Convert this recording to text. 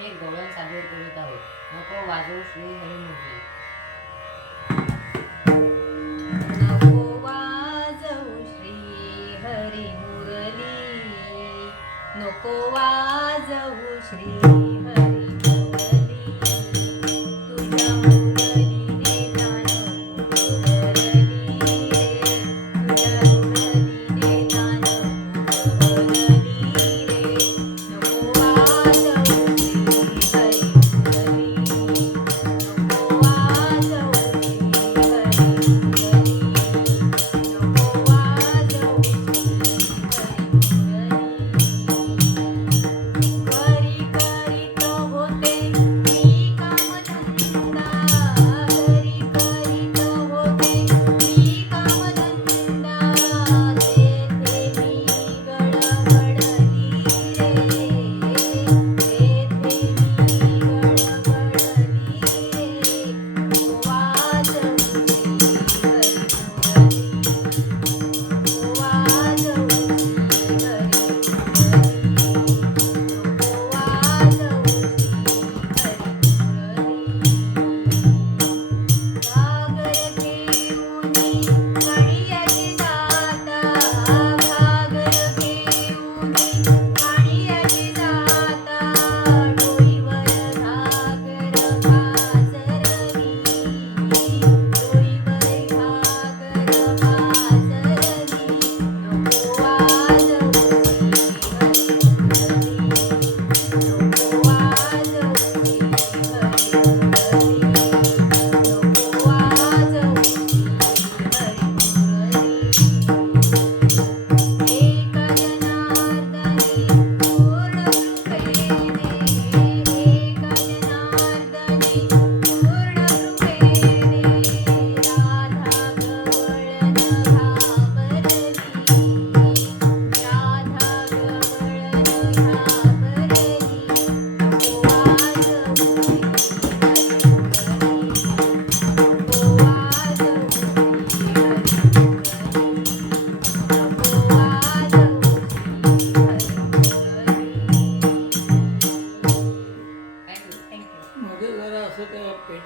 आम्ही एक गवळण सादर करत आहोत. नको वाजवू श्री हरी म्हटले नको वाजवू श्री हरी मुरली नको वाजवू श्री